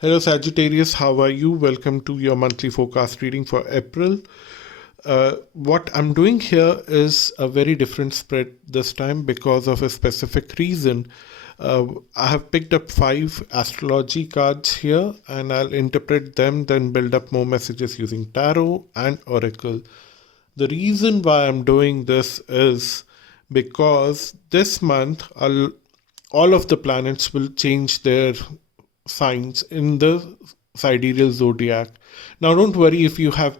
Hello Sagittarius, how are you? Welcome to your monthly forecast reading for April. What I'm doing here is a very different spread this time because of a specific reason. I have picked up 5 astrology cards here and I'll interpret them, then build up more messages using tarot and oracle. The reason why I'm doing this is because this month all of the planets will change their signs in the sidereal zodiac. Now, don't worry if you have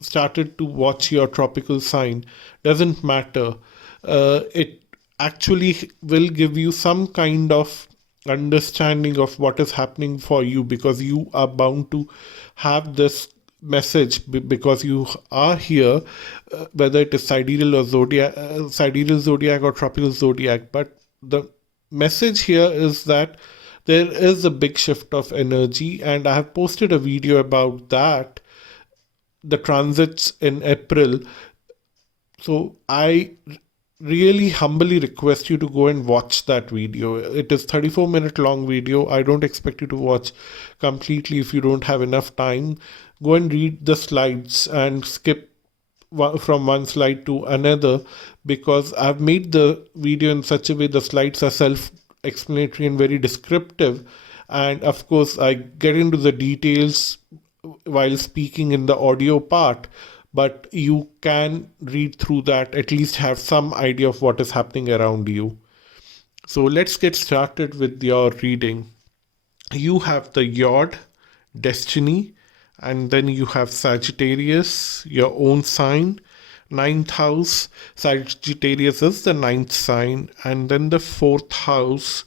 started to watch your tropical sign, doesn't matter. It actually will give you some kind of understanding of what is happening for you because you are bound to have this message because you are here, whether it is sidereal or zodiac, sidereal zodiac or tropical zodiac. But the message here is that there is a big shift of energy, and I have posted a video about that, the transits in April. So I really humbly request you to go and watch that video. It is 34-minute long video. I don't expect you to watch completely if you don't have enough time. Go and read the slides and skip from one slide to another because I've made the video in such a way the slides are self-explanatory and very descriptive. And of course, I get into the details while speaking in the audio part, but you can read through that, at least have some idea of what is happening around you. So let's get started with your reading. You have the Yod, Destiny, and then you have Sagittarius, your own sign. Ninth house, Sagittarius is the ninth sign, and then the fourth house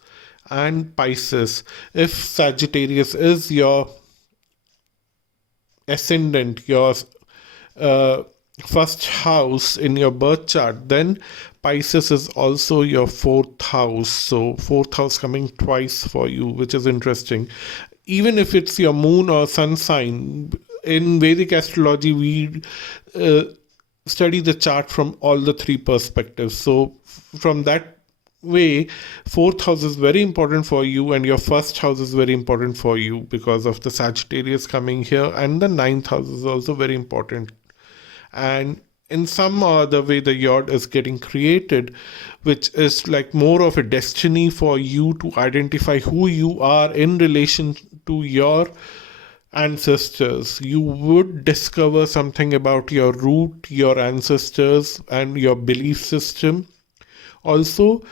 and Pisces. If Sagittarius is your ascendant, your first house in your birth chart, then Pisces is also your fourth house. So fourth house coming twice for you, which is interesting. Even if it's your moon or sun sign, in Vedic astrology we study the chart from all the three perspectives. So from that way, fourth house is very important for you and your first house is very important for you because of the Sagittarius coming here, and the ninth house is also very important. And in some other way the Yod is getting created, which is like more of a destiny for you to identify who you are in relation to your ancestors. You would discover something about your root, your ancestors, and your belief system. Also,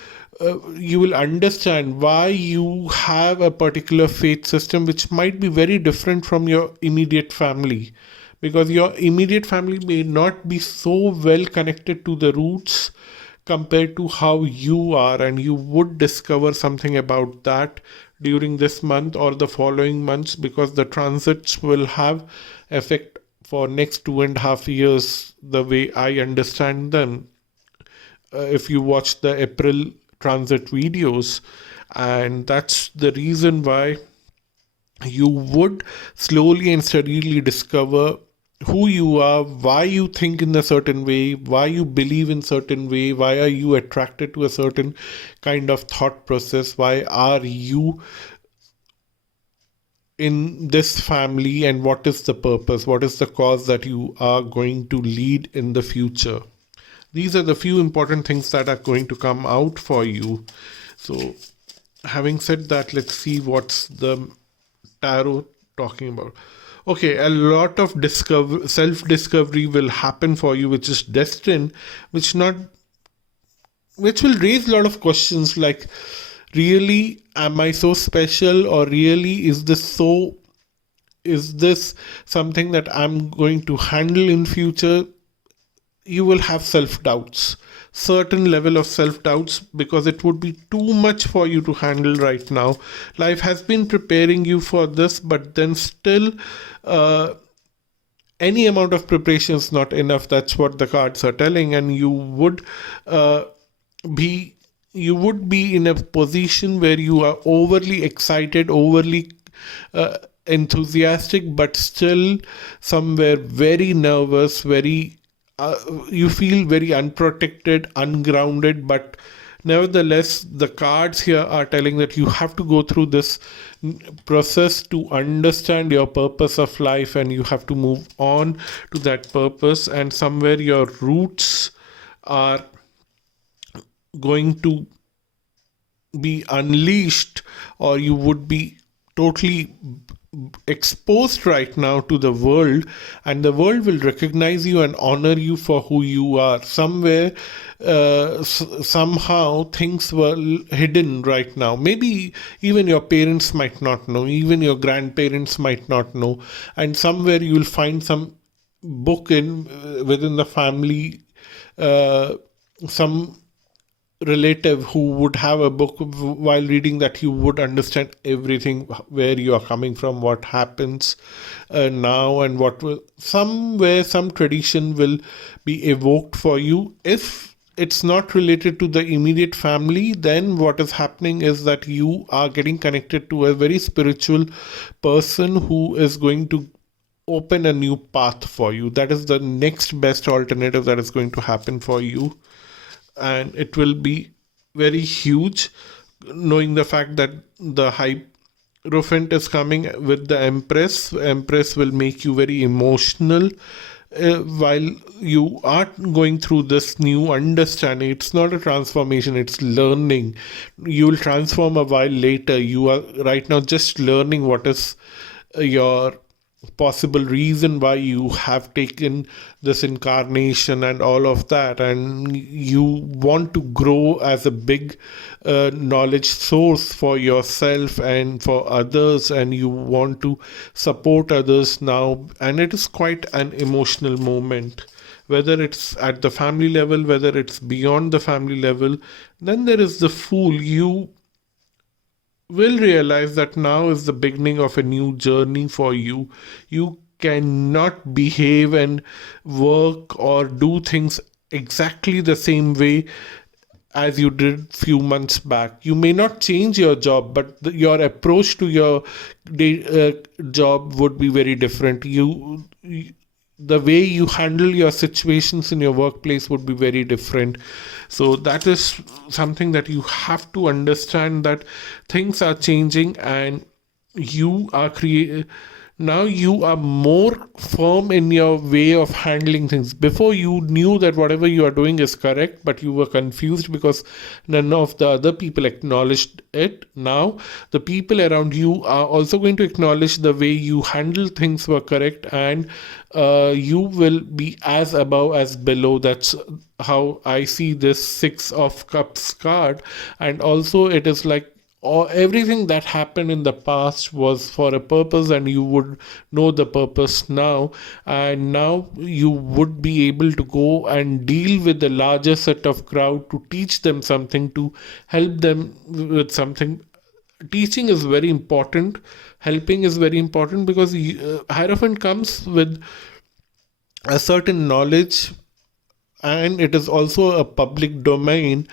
you will understand why you have a particular faith system which might be very different from your immediate family, because your immediate family may not be so well connected to the roots compared to how you are, and you would discover something about that during this month or the following months because the transits will have effect for next 2.5 years the way I understand them. If you watch the April transit videos, and that's the reason why you would slowly and steadily discover who you are, why you think in a certain way, why you believe in certain way, why are you attracted to a certain kind of thought process, why are you in this family, and what is the purpose, what is the cause that you are going to lead in the future. These are the few important things that are going to come out for you. So having said that, let's see what's the tarot talking about. Okay, a lot of self-discovery will happen for you, which is destined, which will raise a lot of questions like, really, am I so special, or really is this something that I'm going to handle in future? You will have self-doubts, certain level of self-doubts, because it would be too much for you to handle right now. Life has been preparing you for this, but then still any amount of preparation is not enough. That's what the cards are telling, and you would be in a position where you are overly excited, overly enthusiastic, but still somewhere very nervous, very you feel very unprotected, ungrounded, but Nevertheless, the cards here are telling that you have to go through this process to understand your purpose of life, and you have to move on to that purpose, and somewhere your roots are going to be unleashed, or you would be totally exposed right now to the world, and the world will recognize you and honor you for who you are. Somewhere somehow things were hidden right now. Maybe even your parents might not know, even your grandparents might not know, and somewhere you will find some book in within the family, some relative who would have a book. While reading that, you would understand everything, where you are coming from, what happens now, and what will somewhere some tradition will be evoked for you. If it's not related to the immediate family, then what is happening is that you are getting connected to a very spiritual person who is going to open a new path for you. That is the next best alternative that is going to happen for you, and it will be very huge, knowing the fact that the Hierophant is coming with the Empress will make you very emotional while you are going through this new understanding. It's not a transformation, it's learning. You will transform a while later. You are right now just learning what is your possible reason why you have taken this incarnation and all of that, and you want to grow as a big knowledge source for yourself and for others, and you want to support others now, and it is quite an emotional moment, whether it's at the family level, whether it's beyond the family level. Then there is the Fool. You will realize that now is the beginning of a new journey for you. You cannot behave and work or do things exactly the same way as you did few months back. You may not change your job, but your approach to your job would be very different. The way you handle your situations in your workplace would be very different. So that is something that you have to understand, that things are changing, and you are now you are more firm in your way of handling things. Before, you knew that whatever you are doing is correct, but you were confused because none of the other people acknowledged it. Now the people around you are also going to acknowledge the way you handle things were correct, and you will be as above as below. That's how I see this Six of Cups card. And also it is like, or everything that happened in the past was for a purpose, and you would know the purpose now, and now you would be able to go and deal with the larger set of crowd to teach them something, to help them with something. Teaching is very important, helping is very important, because Hierophant comes with a certain knowledge, and it is also a public domain,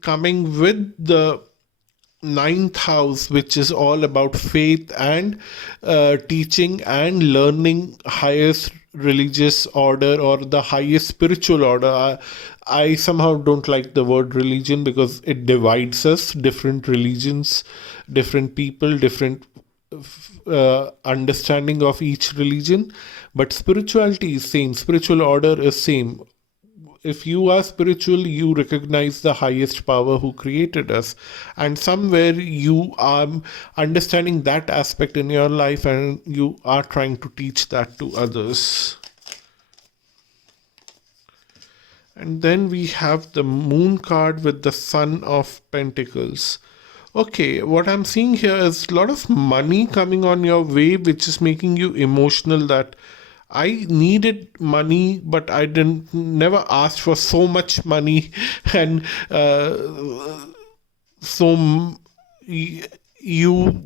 coming with the ninth house, which is all about faith and teaching and learning highest religious order or the highest spiritual order. I somehow don't like the word religion because it divides us. Different religions, different people, different understanding of each religion, but spirituality is same, spiritual order is same. If you are spiritual, you recognize the highest power who created us, and somewhere you are understanding that aspect in your life, and you are trying to teach that to others. And then we have the Moon card with the Sun of Pentacles. Okay, what I'm seeing here is a lot of money coming on your way, which is making you emotional, that I needed money, but I never asked for so much money, and so you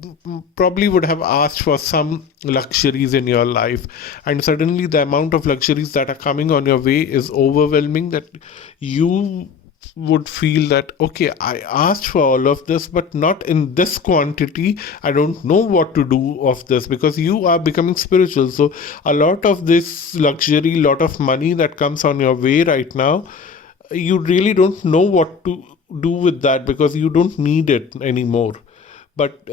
probably would have asked for some luxuries in your life, and suddenly the amount of luxuries that are coming on your way is overwhelming, that you would feel that, okay, I asked for all of this, but not in this quantity. I don't know what to do of this, because you are becoming spiritual. So a lot of this luxury, lot of money that comes on your way right now, you really don't know what to do with that, because you don't need it anymore. But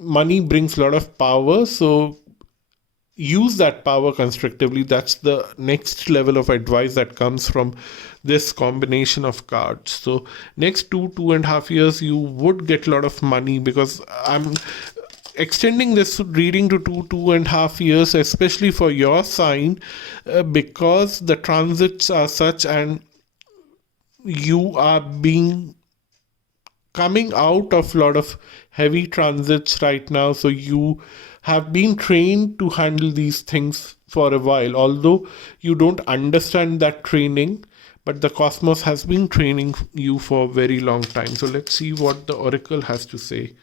money brings a lot of power, so use that power constructively. That's the next level of advice that comes from this combination of cards. So next 2.5 years you would get a lot of money, because I'm extending this reading to 2.5 years, especially for your sign, because the transits are such, and you are being coming out of a lot of heavy transits right now. So you have been trained to handle these things for a while, although you don't understand that training, but the cosmos has been training you for a very long time. So let's see what the oracle has to say.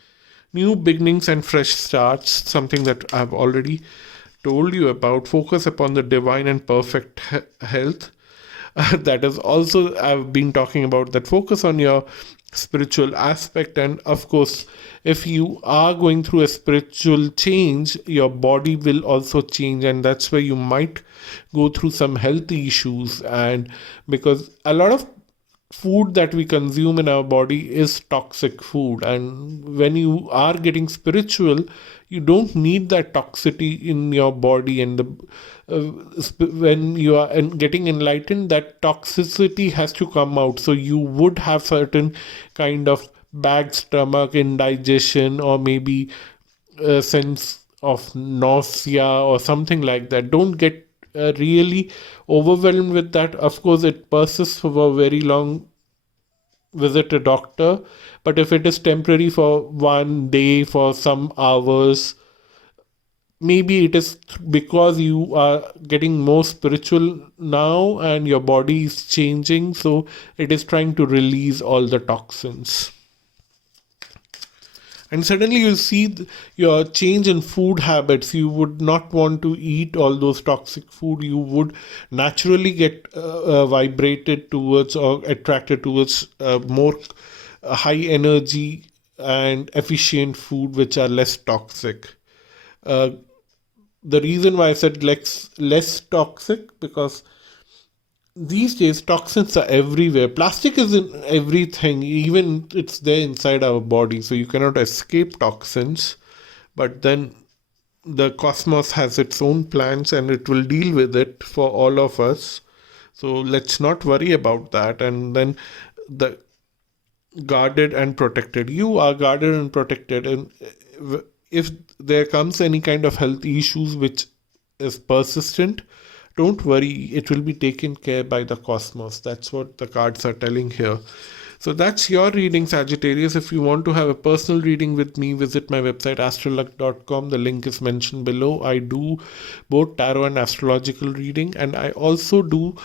New beginnings and fresh starts, something that I've already told you about. Focus upon the divine and perfect health. That is also, I've been talking about that. Focus on your spiritual aspect, and of course, if you are going through a spiritual change, your body will also change, and that's where you might go through some health issues. And because a lot of food that we consume in our body is toxic food, and when you are getting spiritual, you don't need that toxicity in your body. And when you are getting enlightened, that toxicity has to come out. So you would have certain kind of bad stomach, indigestion, or maybe a sense of nausea or something like that. Don't get really overwhelmed with that. Of course, it persists for a very long, visit a doctor. But if it is temporary for one day, for some hours, maybe it is because you are getting more spiritual now and your body is changing, so it is trying to release all the toxins. And suddenly you see your change in food habits. You would not want to eat all those toxic food. You would naturally get vibrated towards or attracted towards more high energy and efficient food which are less toxic. The reason why I said less toxic, because these days toxins are everywhere. Plastic is in everything, even it's there inside our body, so you cannot escape toxins. But then the cosmos has its own plans and it will deal with it for all of us. So let's not worry about that. And then the guarded and protected, you are guarded and protected. And if there comes any kind of health issues which is persistent, don't worry, it will be taken care by the cosmos. That's what the cards are telling here. So that's your reading, Sagittarius. If you want to have a personal reading with me, visit my website astralluck.com. The link is mentioned below. I do both tarot and astrological reading, and I also do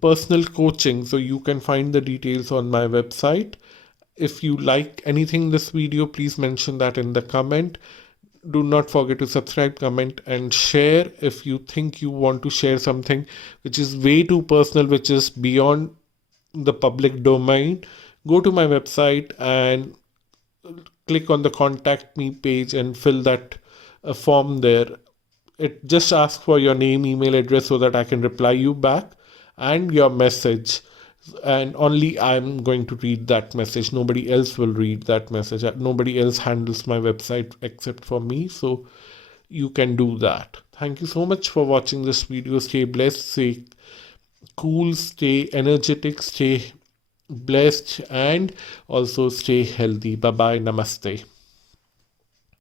personal coaching. So you can find the details on my website. If you like anything in this video, please mention that in the comment. Do not forget to subscribe, comment, and share. If you think you want to share something which is way too personal, which is beyond the public domain, go to my website and click on the contact me page and fill that form there. It just asks for your name, email address, so that I can reply you back, and your message. And only I'm going to read that message. Nobody else will read that message. Nobody else handles my website except for me. So you can do that. Thank you so much for watching this video. Stay blessed, stay cool, stay energetic, stay blessed, and also stay healthy. Bye bye. Namaste.